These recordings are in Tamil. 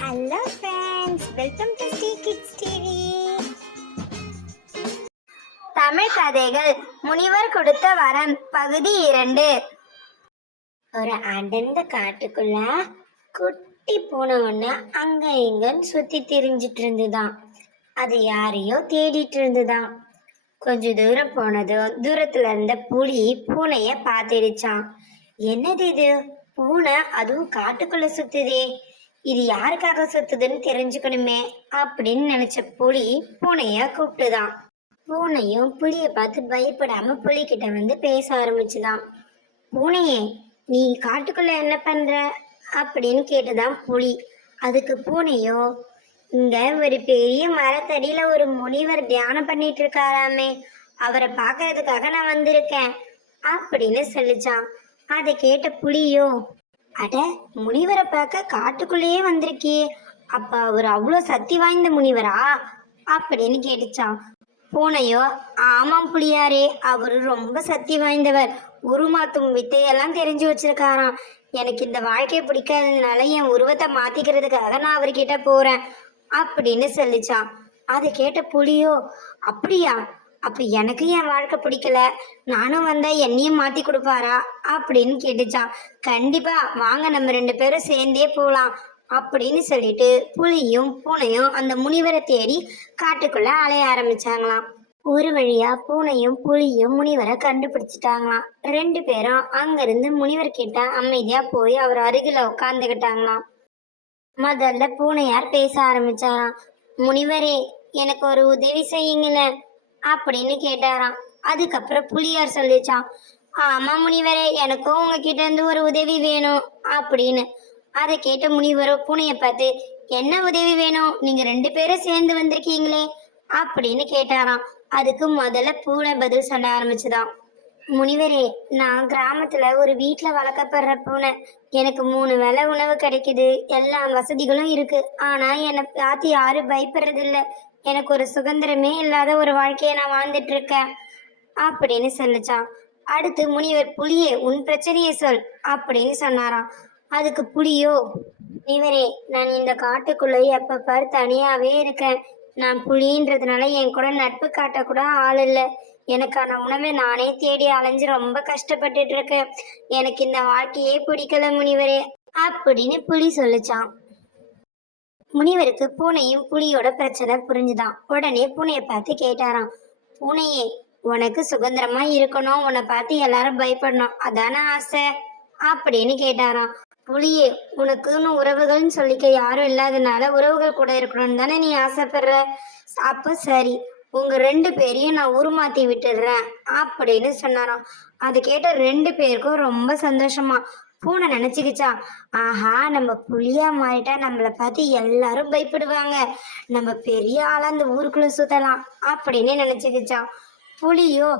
Hello friends, welcome to Sri kids TV. Tamil கதைகள் முனிவர் கொடுத்த வரம் பகுதி 2. ஒரு அடர்ந்த காட்டுக்குள்ள குட்டி பூனை ஒண்ணு அங்க இங்கன்னு சுத்தி திரிஞ்சிட்டு இருந்துதான். அது யாரையோ தேடிட்டு இருந்துதான். கொஞ்ச தூரம் போனதும் தூரத்துல இருந்த புலி பூனைய பார்த்துடுச்சான். என்னது இது, பூனை அதுவும் காட்டுக்குள்ள சுத்துதே, இது யாருக்காக சுத்துதுன்னு தெரிஞ்சுக்கணுமே அப்படின்னு நினைச்ச புலி பூனைய கூப்பிட்டுதான். பூனையும் புலிய பார்த்து பயப்படாம புலிகிட்ட வந்து பேச ஆரம்பிச்சுதான். பூனையே, நீ காட்டுக்குள்ள என்ன பண்ற அப்படின்னு கேட்டுதான் புலி. அதுக்கு பூனையோ, இங்க ஒரு பெரிய மரத்தடியில ஒரு முனிவர் தியானம் பண்ணிட்டு இருக்காராமே, அவரை பார்க்கறதுக்காக நான் வந்திருக்கேன் அப்படின்னு சொல்லிச்சான். அதை கேட்ட புலியோ, அட, முனிவரை பார்க்க காட்டுக்குள்ளேயே வந்திருக்கியே, அப்ப அவர் அவ்வளோ சக்தி வாய்ந்த முனிவரா அப்படின்னு கேட்டுச்சான். பூனையோ, ஆமாம் புலியாரே, அவரு ரொம்ப சக்தி வாய்ந்தவர், உருமாத்தும் வித்தையெல்லாம் தெரிஞ்சு வச்சிருக்காராம். எனக்கு இந்த வாழ்க்கையை பிடிக்காததுனால என் உருவத்தை மாத்திக்கிறதுக்காக நான் அவர்கிட்ட போறேன் அப்படின்னு சொல்லிச்சான். அதை கேட்ட புலியோ, அப்படியா, அப்ப எனக்கு என் வாழ்க்கை பிடிக்கல, நானும் வந்தா என்னையும் மாத்தி கொடுப்பாரா அப்படின்னு கேட்டுச்சான். கண்டிப்பா வாங்க, நம்ம 2 பேரும் சேர்ந்தே போலாம் அப்படின்னு சொல்லிட்டு புலியும் பூனையும் அந்த முனிவரை தேடி காட்டுக்குள்ள அலைய ஆரம்பிச்சாங்களாம். ஒரு வழியா பூனையும் புலியும் முனிவரை கண்டுபிடிச்சிட்டாங்களாம். 2 பேரும் அங்கிருந்து முனிவர்கிட்ட அமைதியா போய் அவர் அருகில உட்காந்துக்கிட்டாங்களாம். முதல்ல பூனையார் பேச ஆரம்பிச்சாராம். முனிவரே, எனக்கு ஒரு உதவி செய்யுங்களேன் அப்படின்னு கேட்டாராம். அதுக்கப்புறம் புலியார் சொல்லிச்சான், ஆமா முனிவரே, எனக்கும் உங்ககிட்ட இருந்து ஒரு உதவி வேணும் அப்படின்னு. அதை கேட்ட முனிவரோ பூனைய பார்த்து, என்ன உதவி வேணும், நீங்க 2 பேரும் சேர்ந்து வந்திருக்கீங்களே அப்படின்னு கேட்டாராம். அதுக்கு முதல்ல பூனை பதில் சொல்ல ஆரம்பிச்சுதான். முனிவரே, நான் கிராமத்துல ஒரு வீட்டுல வளர்க்கப்படுற பூனை, எனக்கு 3 வேளை உணவு கிடைக்குது, எல்லா வசதிகளும் இருக்கு, ஆனா என்னை பார்த்து யாரும் பயப்படுறது இல்லை, எனக்கு ஒரு சுதந்திரமே இல்லாத ஒரு வாழ்க்கையை நான் வாழ்ந்துட்டு இருக்கேன் அப்படின்னு சொல்லிச்சான். அடுத்து முனிவர், புலியே, உன் பிரச்சனையை சொல் அப்படின்னு சொன்னாராம். அதுக்கு புலியோ, முனிவரே, நான் இந்த காட்டுக்குள்ள எப்ப பாரு தனியாவே இருக்கேன், நான் புலின்றதுனால என் கூட நட்பு காட்ட கூட ஆள் இல்லை, எனக்கான உணவை நானே தேடி அலைஞ்சு ரொம்ப கஷ்டப்பட்டுட்டு இருக்கேன், எனக்கு இந்த வாழ்க்கையே பிடிக்கல முனிவரே அப்படின்னு புலி சொல்லிச்சான். முனிவருக்கு பூனையும் புலியோட பிரச்சனை புரிஞ்சுதான். உடனே பூனையை பார்த்து கேட்டாராம், பூனையே, உனக்கு சுதந்திரமா இருக்கணும், உன்னை பார்த்து எல்லாரும் பயப்படணும், அதான ஆசை அப்படின்னு கேட்டாராம். புலியே, உனக்குன்னு உறவுகள்னு சொல்லிக்க யாரும் இல்லாதனால உறவுகள் கூட இருக்கணும்னு தானே நீ ஆசைப்படுற, அப்ப சரி, உங்க 2 பேரையும் நான் உருமாத்தி விட்டுடுறேன் அப்படின்னு சொன்னாராம். அது கேட்ட 2 பேருக்கும் ரொம்ப சந்தோஷமா. பூனை நினைச்சுக்கிச்சா, ஆஹா, நம்ம புலியா மாறிட்டா நம்மளை பார்த்து எல்லாரும் பயப்படுவாங்க, நம்ம பெரிய ஆளா அந்த ஊருக்குள்ள சுத்தலாம் அப்படின்னு நினைச்சுக்கிச்சா. புலியோ,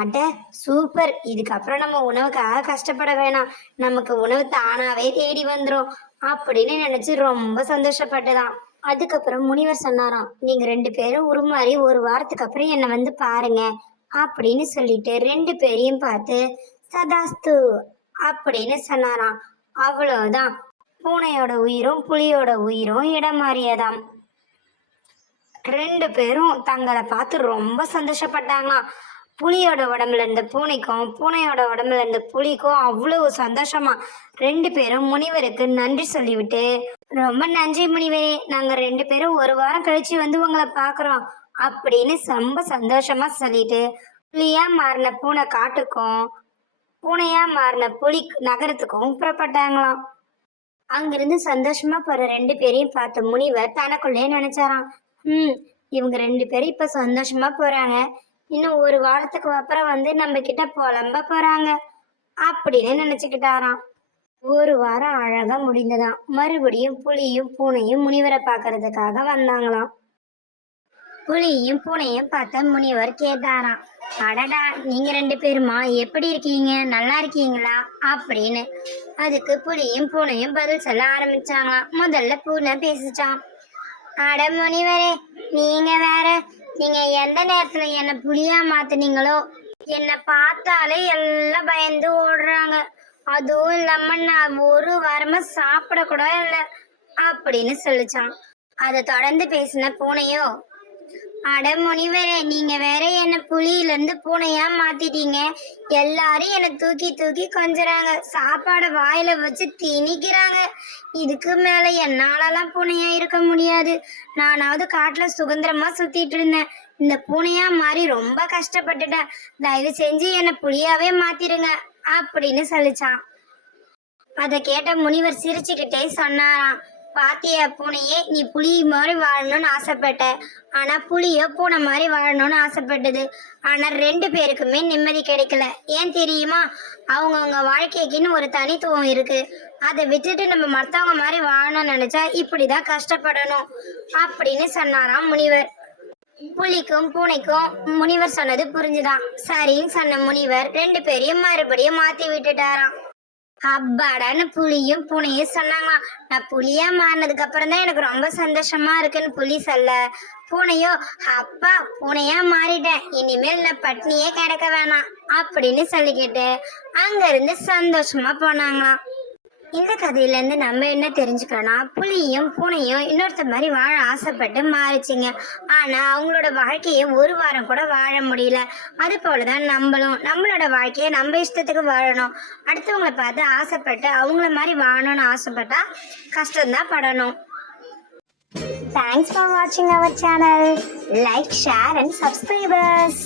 அட சூப்பர், இதுக்கப்புறம் நம்ம உணவுக்காக கஷ்டப்பட வேணாம், நமக்கு உணவு தானாவே தேடி வந்துடும் அப்படின்னு நினைச்சு ரொம்ப சந்தோஷப்பட்டுதான். அதுக்கப்புறம் முனிவர் சொன்னாராம், நீங்க 2 பேரும் உருமாறி 1 வாரத்துக்கு அப்புறம் என்னை வந்து பாருங்க அப்படின்னு சொல்லிட்டு 2 பேரையும் பார்த்து சதாஸ்து அப்படின்னு சொன்னாராம். அவ்வளவுதான், பூனையோட உயிரும் புலியோட உயிரும் இடம் மாறியதாம். 2 பேரும் தங்களை பார்த்து ரொம்ப சந்தோஷப்பட்டாங்களாம். புலியோட உடம்புல இருந்த பூனைக்கும் பூனையோட உடம்புல இருந்த புலிக்கும் அவ்வளவு சந்தோஷமா. 2 பேரும் முனிவருக்கு நன்றி சொல்லிவிட்டு, ரொம்ப நன்றி முனிவரே, நாங்க 2 பேரும் 1 வாரம் கழிச்சு வந்து உங்களை பாக்குறோம் அப்படின்னு ரொம்ப சந்தோஷமா சொல்லிட்டு புலியா மாறின பூனை காட்டுக்கும் பூனையா மாறின புலி நகரத்துக்கும் புறப்பட்டாங்களாம். அங்கிருந்து சந்தோஷமா போற 2 பேரையும் பார்த்த முனிவர் தனக்குள்ளே நினைச்சாராம், இவங்க 2 பேரும் இப்ப சந்தோஷமா போறாங்க, இன்னும் 1 வாரத்துக்கு அப்புறம் வந்து நம்ம கிட்ட புலம்ப போறாங்க அப்படின்னு நினைச்சுக்கிட்டாராம். 1 வாரம் அழகா முடிந்ததாம். மறுபடியும் புலியும் பூனையும் முனிவரை பார்க்கறதுக்காக வந்தாங்களாம். புலியும் பூனையும் பார்த்த முனிவர் கேட்டாராம், அடடா, நீங்க 2 பேருமா, எப்படி இருக்கீங்க, நல்லா இருக்கீங்களா அப்படின்னு. அதுக்கு புலியும் பூனையும் பதில் சொல்ல ஆரம்பிச்சாங்களாம். முதல்ல பூனை பேசிச்சான். அட முனிவரே, நீங்க வேற, நீங்க எந்த நேரத்துல என்ன புலியா மாத்துனீங்களோ, என்னை பார்த்தாலே எல்லாம் பயந்து ஓடுறாங்க, அதுவும் இல்லாம நான் 1 வாரமா சாப்பிட கூட இல்லை, அப்படின்னு சொல்லிச்சான். அதை தொடர்ந்து பேசின பூனையோ, அட முனிவரே, நீங்க வேற என்ன புலியில இருந்து பூனையா மாத்திட்டீங்க. எல்லாரும் என்ன தூக்கி தூக்கி கொஞ்சறாங்க, சாப்பாட வாயில வச்சு திணிக்கிறாங்க. இதுக்கு மேல என்னாலலாம் பூனையா இருக்க முடியாது. நானாவது காட்டுல சுதந்திரமா சுத்திட்டு இருந்தேன், இந்த பூனையா மாறி ரொம்ப கஷ்டப்பட்டுட்டேன். தயவு செஞ்சு என்ன புலியாவே மாத்திருங்க அப்படின்னு சொல்லிச்சான். அதை கேட்ட முனிவர் சிரிச்சுக்கிட்டே சொன்னாராம், பாத்தியா பூனையே, நீ புலி மாதிரி வாழணும்னு ஆசைப்பட்ட, ஆனா புலியோ பூனை மாதிரி வாழணும்னு ஆசைப்பட்டது. ஆனா 2 பேருக்குமே நிம்மதி கிடைக்கல. ஏன் தெரியுமா? அவங்கவுங்க வாழ்க்கைக்குன்னு ஒரு தனித்துவம் இருக்கு. அதை விட்டுட்டு நம்ம மற்றவங்க மாதிரி வாழணும்னு நினைச்சா இப்படிதான் கஷ்டப்படணும் அப்படின்னு சொன்னாராம் முனிவர். புலிக்கும் பூனைக்கும் முனிவர் சொன்னது புரிஞ்சுதான். சரின்னு சொன்ன முனிவர் 2 பேரையும் மறுபடியும் மாத்தி விட்டுட்டாராம். அப்பாடான்னு புலியும் பூனையும் சொன்னாங்களாம், நான் புலியா மாறினதுக்கு அப்புறம் தான் எனக்கு ரொம்ப சந்தோஷமா இருக்குன்னு புலி சொல்ல, பூனையோ, அப்பா பூனையா மாறிட்டேன், இனிமேல் நான் பட்னியே கிடக்க வேணாம் அப்படின்னு சொல்லிக்கிட்டு அங்க இருந்து சந்தோஷமா போனாங்களாம். இந்த கதையில இருந்து நம்ம என்ன தெரிஞ்சுக்கணும்? புலியும் பூனையும் இன்னொருத்த மாதிரி வாழ ஆசைப்பட்டு மாறிச்சிங்க. ஆனா அவங்களோட வாழ்க்கையை ஒரு வாரம் கூட வாழ முடியல. அது போலதான் நம்மளும் நம்மளோட வாழ்க்கையை நம்ம இஷ்டத்துக்கு வாழணும். அடுத்தவங்களை பார்த்து ஆசைப்பட்டு அவங்கள மாதிரி வாழணும்னு ஆசைப்பட்டா கஷ்டம்தான் படணும். Thanks for watching our channel. Like, share and subscribe us.